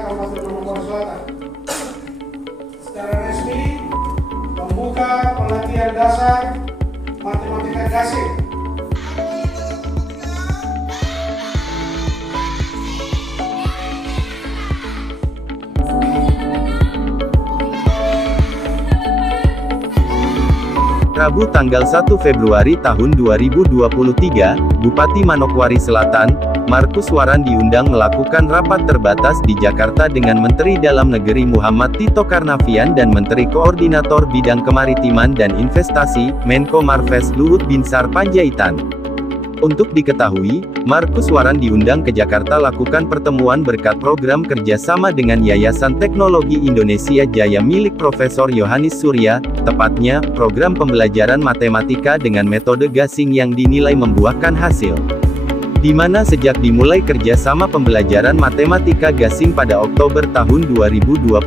Kabupaten Manokwari Selatan secara resmi membuka pelatihan dasar matematika gasing. Rabu tanggal 1 Februari tahun 2023, Bupati Manokwari Selatan, Markus Waran diundang melakukan rapat terbatas di Jakarta dengan Menteri Dalam Negeri Muhammad Tito Karnavian dan Menteri Koordinator Bidang Kemaritiman dan Investasi, Menko Marves Luhut Binsar Panjaitan. Untuk diketahui, Markus Waran diundang ke Jakarta lakukan pertemuan berkat program kerjasama dengan Yayasan Teknologi Indonesia Jaya milik Profesor Yohanis Surya, tepatnya, program pembelajaran matematika dengan metode gasing yang dinilai membuahkan hasil. Di mana sejak dimulai kerjasama pembelajaran matematika gasing pada Oktober tahun 2022,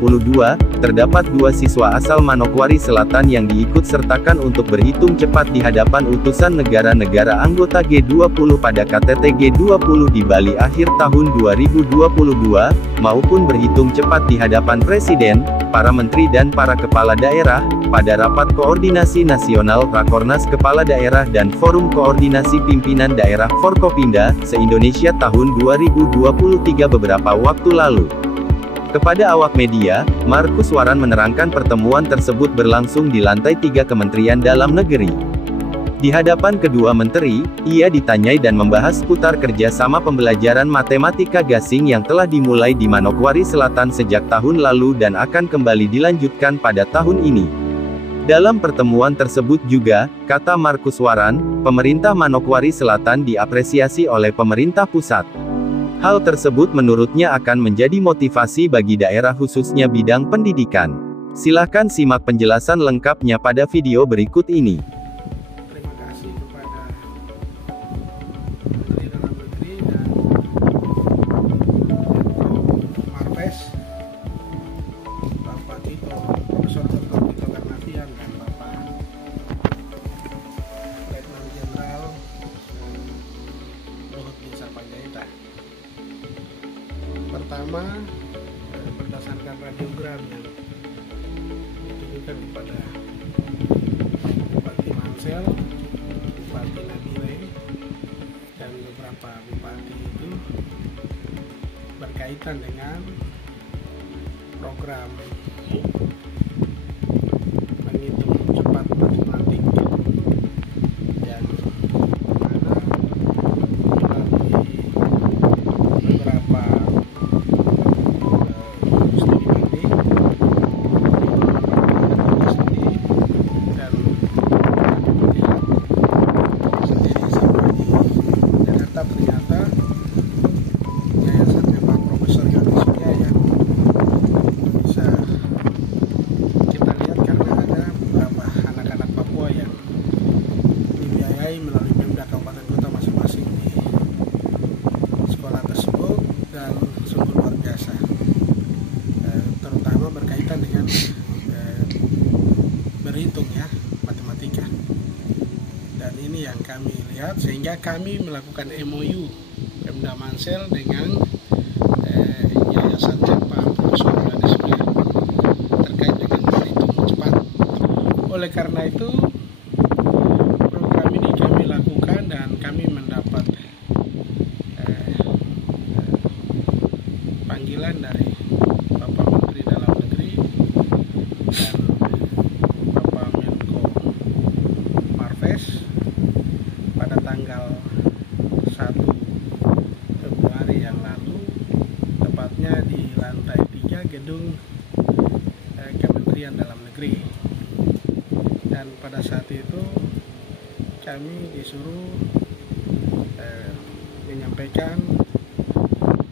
terdapat 2 siswa asal Manokwari Selatan yang diikut sertakan untuk berhitung cepat di hadapan utusan negara-negara anggota G20 pada KTT G20 di Bali akhir tahun 2022, maupun berhitung cepat di hadapan Presiden, para menteri dan para kepala daerah, pada Rapat Koordinasi Nasional Rakornas Kepala Daerah dan Forum Koordinasi Pimpinan Daerah Forkopimda, se-Indonesia tahun 2023 beberapa waktu lalu. Kepada awak media, Markus Waran menerangkan pertemuan tersebut berlangsung di lantai 3 Kementerian Dalam Negeri. Di hadapan kedua menteri, ia ditanyai dan membahas seputar kerjasama pembelajaran matematika gasing yang telah dimulai di Manokwari Selatan sejak tahun lalu dan akan kembali dilanjutkan pada tahun ini. Dalam pertemuan tersebut juga, kata Markus Waran, pemerintah Manokwari Selatan diapresiasi oleh pemerintah pusat. Hal tersebut menurutnya akan menjadi motivasi bagi daerah khususnya bidang pendidikan. Silahkan simak penjelasan lengkapnya pada video berikut ini. Terima kasih kepada Menteri Dalam Negeri dan Marves, Bapak Tito, Profesor Dr. Tito Karnavian dan Bapak Letnan Jenderal Luhut Binsar Panjaitan. Pertama, berdasarkan radiogram yang ditujukan kepada Bupati Mansel, Bupati Nabire, dan beberapa bupati itu berkaitan dengan program menghitung cepat matematik yang mana melalui beberapa studi banding dan melihat sendiri Jakarta ternyata yayasannya Pak Profesor Yohanis Surya yang bisa kita lihat karena ada beberapa anak-anak Papua yang dibiayai melalui Pemda Kabupaten Kota masing-masing di sekolah tersebut dan sungguh luar biasa, terutama berkaitan dengan berhitung ya, matematika. Dan ini yang kami lihat sehingga kami melakukan MOU Pemda Mansel dengan yayasannya Pak Profesor Yohanis Surya terkait dengan berhitung cepat. Oleh karena itu, program ini kami lakukan dan kami mendapat panggilan dari Bapak Menteri Dalam Negeri dan Bapak Menko Marves pada tanggal 1 Februari yang lalu, tepatnya di lantai 3 gedung Kementerian Dalam Negeri. Dan pada saat itu kami disuruh menyampaikan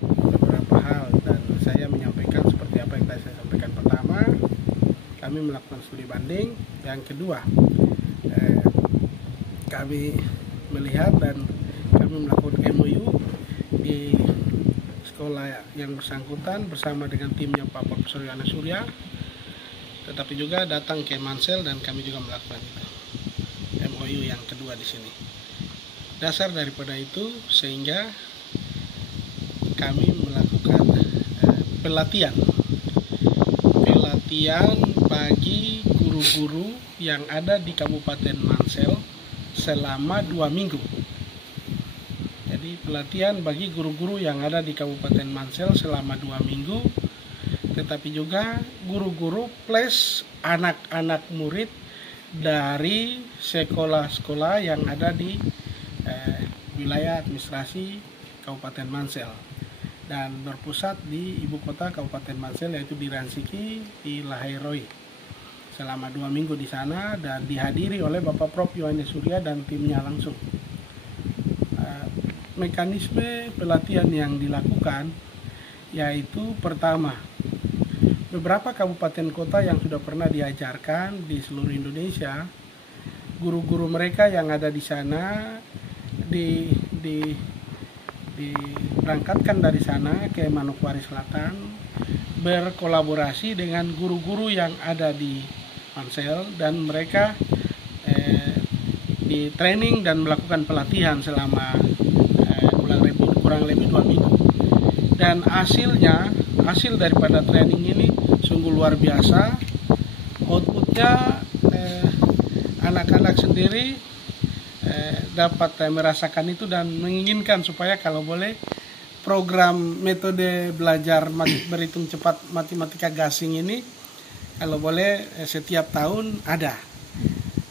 beberapa hal dan saya menyampaikan seperti apa yang tadi saya sampaikan. Pertama, kami melakukan studi banding. Yang kedua, kami melihat dan kami melakukan MOU di sekolah yang bersangkutan bersama dengan timnya Pak Profesor Yohanis Surya, tetapi juga datang ke Mansel dan kami juga melakukan MOU yang kedua di sini. Dasar daripada itu sehingga kami melakukan pelatihan bagi guru-guru yang ada di Kabupaten Mansel selama 2 minggu. Jadi pelatihan bagi guru-guru yang ada di Kabupaten Mansel selama 2 minggu, tetapi juga guru-guru plus anak-anak murid dari sekolah-sekolah yang ada di wilayah administrasi Kabupaten Mansel dan berpusat di ibu kota Kabupaten Mansel, yaitu di Ransiki di Lahairoi, selama 2 minggu di sana dan dihadiri oleh Bapak Prof. Yohanes Surya dan timnya langsung. Mekanisme pelatihan yang dilakukan yaitu pertama, beberapa kabupaten kota yang sudah pernah diajarkan di seluruh Indonesia, guru-guru mereka yang ada di sana diberangkatkan dari sana ke Manokwari Selatan, berkolaborasi dengan guru-guru yang ada di Mansel, dan mereka di training dan melakukan pelatihan selama kurang lebih 2 minggu. Dan hasil daripada training ini sungguh luar biasa. Outputnya anak-anak sendiri dapat merasakan itu dan menginginkan supaya kalau boleh program metode belajar berhitung cepat matematika gasing ini kalau boleh setiap tahun ada,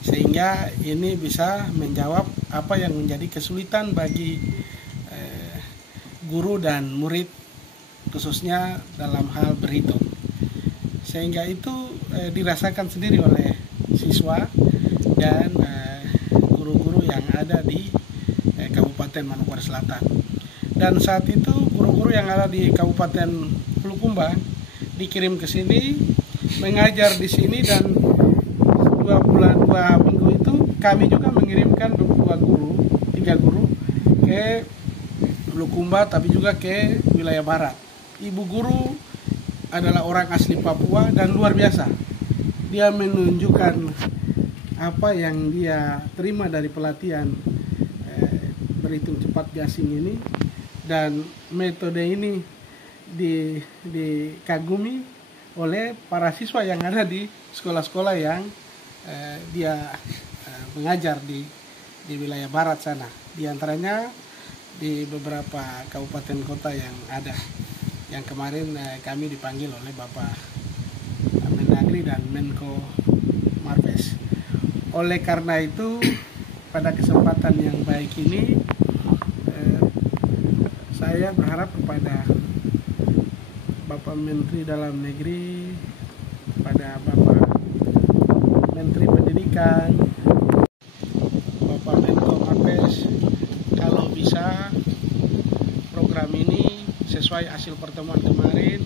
sehingga ini bisa menjawab apa yang menjadi kesulitan bagi guru dan murid khususnya dalam hal berhitung, sehingga itu dirasakan sendiri oleh siswa dan guru-guru yang ada di Kabupaten Manokwari Selatan. Dan saat itu guru-guru yang ada di Kabupaten Bulukumba dikirim ke sini mengajar di sini, dan 2 minggu itu kami juga mengirimkan 3 guru ke Bulukumba, tapi juga ke wilayah barat. Ibu guru adalah orang asli Papua dan luar biasa. Dia menunjukkan apa yang dia terima dari pelatihan berhitung cepat gasing ini, dan metode ini dikagumi oleh para siswa yang ada di sekolah-sekolah yang dia mengajar di wilayah barat sana, di antaranya di beberapa kabupaten kota yang ada, yang kemarin kami dipanggil oleh Bapak Mendagri dan Menko Marves. Oleh karena itu, pada kesempatan yang baik ini saya berharap kepada Bapak Menteri Dalam Negeri, pada Bapak Menteri Pendidikan, Bapak Menko Marves, kalau bisa program ini sesuai hasil pertemuan kemarin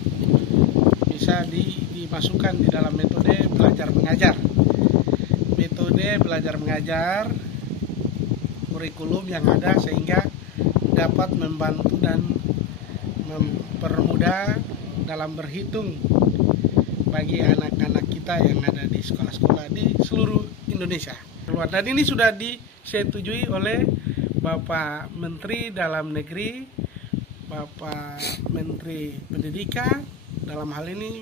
bisa dimasukkan di dalam metode belajar mengajar. Metode belajar mengajar, kurikulum yang ada, sehingga dapat membantu dan mempermudah dalam berhitung bagi anak-anak kita yang ada di sekolah-sekolah di seluruh Indonesia. Dan ini sudah disetujui oleh Bapak Menteri Dalam Negeri, Bapak Menteri Pendidikan, dalam hal ini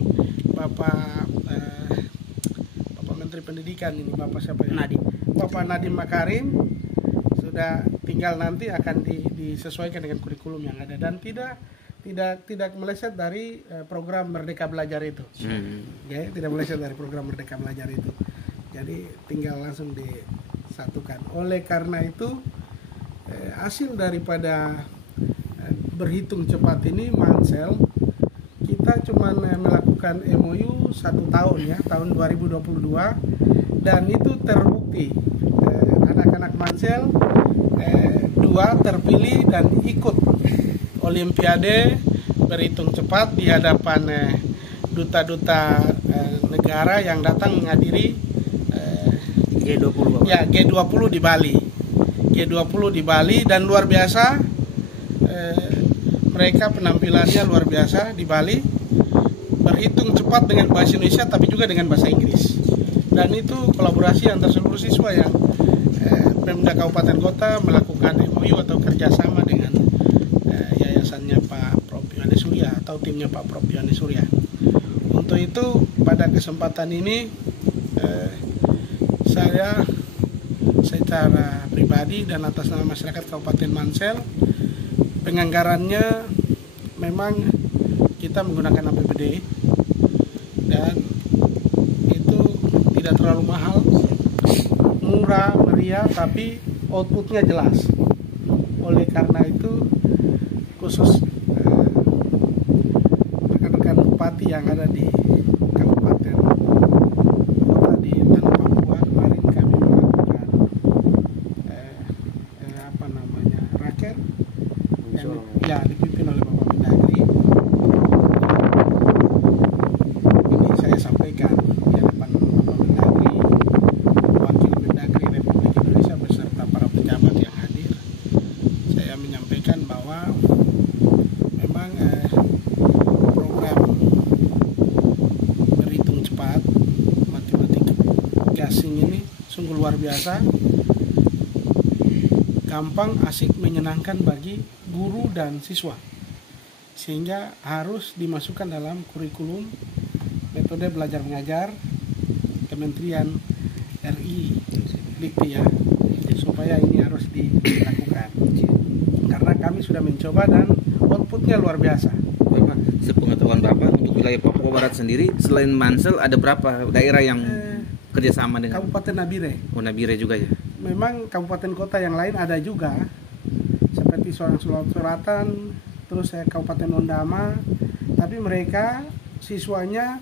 Bapak Menteri Pendidikan ini, Bapak siapa ya? Bapak Nadiem Makarim. Sudah tinggal nanti akan disesuaikan dengan kurikulum yang ada, dan tidak meleset dari program Merdeka Belajar itu. Ya, tidak meleset dari program Merdeka Belajar itu. Jadi tinggal langsung disatukan. Oleh karena itu hasil daripada berhitung cepat ini Mansel, kita cuma melakukan MOU 1 tahun ya, tahun 2022, dan itu terbukti anak-anak Mansel 2 terpilih dan ikut Olimpiade berhitung cepat di hadapan duta-duta negara yang datang menghadiri G20. Ya, G20 di Bali. G20 di Bali, dan luar biasa mereka penampilannya luar biasa di Bali, berhitung cepat dengan bahasa Indonesia tapi juga dengan bahasa Inggris. Dan itu kolaborasi antar seluruh siswa yang Pemda Kabupaten Kota melakukan MOU atau kerjasama dengan yayasannya Pak Prof. Yohanes Surya atau timnya Pak Prof Yohanes Surya. Untuk itu pada kesempatan ini saya secara pribadi dan atas nama masyarakat Kabupaten Mansel, penganggarannya memang kita menggunakan APBD dan itu tidak terlalu mahal, murah meriah, tapi outputnya jelas. Oleh karena itu khusus rekan-rekan bupati yang ada di kabupaten kota di Tanah Papua, kemarin kami melakukan raker yang dipimpin oleh Bapak Mendagri. Ini saya sampaikan di hadapan Bapak Mendagri, Wakil Mendagri Republik Indonesia beserta para pejabat yang hadir. Saya menyampaikan bahwa memang program berhitung cepat matematik gasing ini sungguh luar biasa, gampang, asik, menyenangkan bagi guru dan siswa, sehingga harus dimasukkan dalam kurikulum metode belajar mengajar Kementerian RI Dikti ya, supaya ini harus dilakukan karena kami sudah mencoba dan outputnya luar biasa. Bapak, sepengetahuan Bapak, untuk wilayah Papua Barat sendiri selain Mansel ada berapa daerah yang kerjasama dengan Kabupaten Nabire? Nabire juga ya? Memang kabupaten kota yang lain ada juga, seperti Sulawesi Selatan, terus Kabupaten Ondama, tapi mereka siswanya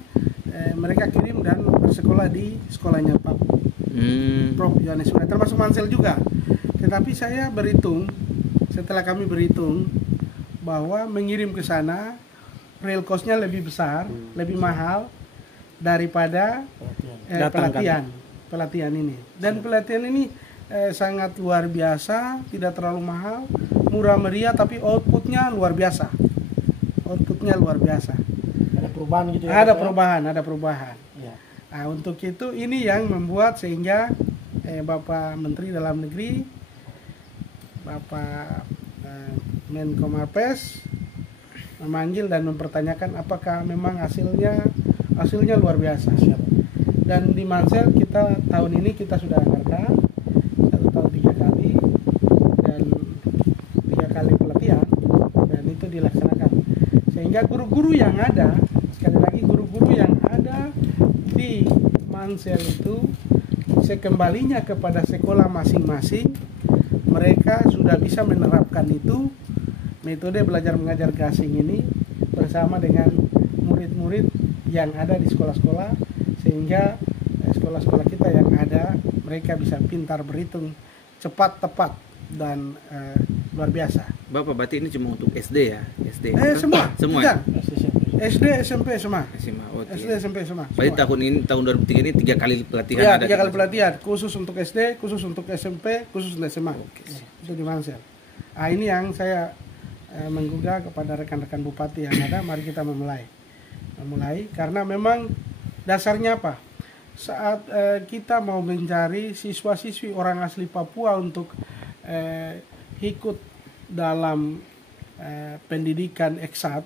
mereka kirim dan bersekolah di sekolahnya Pak Prof Yohanes Surya, termasuk Mansel juga. Tetapi saya berhitung, setelah kami berhitung bahwa mengirim ke sana real cost-nya lebih besar, lebih mahal daripada pelatihan ini. Dan pelatihan ini sangat luar biasa, tidak terlalu mahal, murah meriah, tapi outputnya luar biasa. Ada perubahan gitu ya? Ada perubahan. Ya. Nah, untuk itu ini yang membuat sehingga Bapak Menteri Dalam Negeri, Bapak Menko Marves memanggil dan mempertanyakan apakah memang hasilnya luar biasa. Dan di Mansel kita tahun ini kita sudah anggarkan 1 tahun 3 kali dan 3 kali pelatihan, dan itu dilaksanakan sehingga guru-guru yang ada, sekali lagi guru-guru yang ada di Mansel itu sekembalinya kepada sekolah masing-masing, mereka sudah bisa menerapkan itu metode belajar mengajar gasing ini bersama dengan murid-murid yang ada di sekolah-sekolah, sehingga sekolah-sekolah kita yang ada mereka bisa pintar berhitung, cepat, tepat, dan luar biasa. Bapak, berarti ini cuma untuk SD ya? SD Semua? Ya? SD, SMP semua. SD, SMP semua. Berarti tahun 2003 ini 3 kali pelatihan Ya, ada? 3 kali pelatihan, khusus untuk SD, khusus untuk SMP, khusus untuk SMA. Itu di Mansel. Nah, ini yang saya menggugah kepada rekan-rekan bupati yang ada, mari kita memulai karena memang dasarnya apa? Saat kita mau mencari siswa-siswi orang asli Papua untuk ikut dalam pendidikan eksat,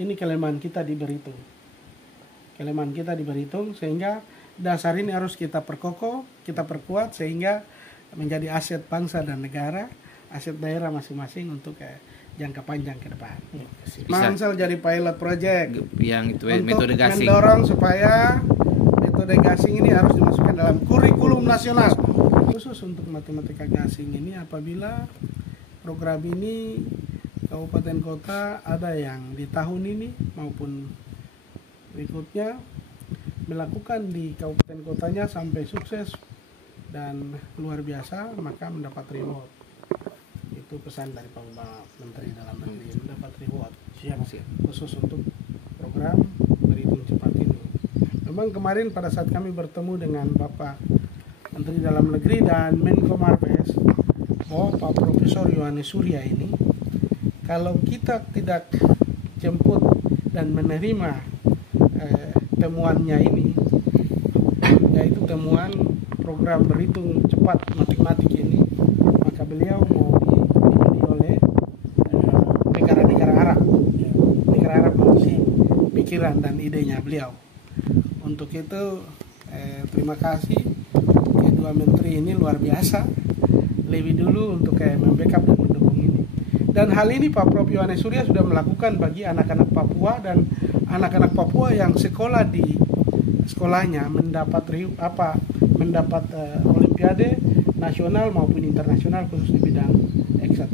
ini kelemahan kita diberhitung, sehingga dasar ini harus kita perkokoh, kita perkuat sehingga menjadi aset bangsa dan negara, aset daerah masing-masing untuk jangka panjang ke depan. Mansel jadi pilot project yang itu untuk metode gasing, mendorong supaya metode gasing ini harus dimasukkan dalam kurikulum nasional khusus untuk matematika gasing ini. Apabila program ini kabupaten kota ada yang di tahun ini maupun berikutnya melakukan di kabupaten kotanya sampai sukses dan luar biasa, maka mendapat reward. Itu pesan dari Pak Menteri Dalam Negeri, mendapat reward khusus untuk program berhitung cepat ini. Memang kemarin pada saat kami bertemu dengan Bapak Menteri Dalam Negeri dan Menko Marves, bahwa Pak Profesor Yohanes Surya ini, kalau kita tidak jemput dan menerima temuannya ini, yaitu temuan program berhitung cepat matematik ini, maka beliau mau dipilih oleh negara-negara Arab pemikiran dan idenya beliau. Untuk itu terima kasih kedua menteri ini, luar biasa lebih dulu untuk membackup dan mendukung ini. Dan hal ini Pak Prof Yohanes Surya sudah melakukan bagi anak-anak Papua, dan anak-anak Papua yang sekolah di sekolahnya mendapat olimpiade nasional maupun internasional khusus di bidang eksat.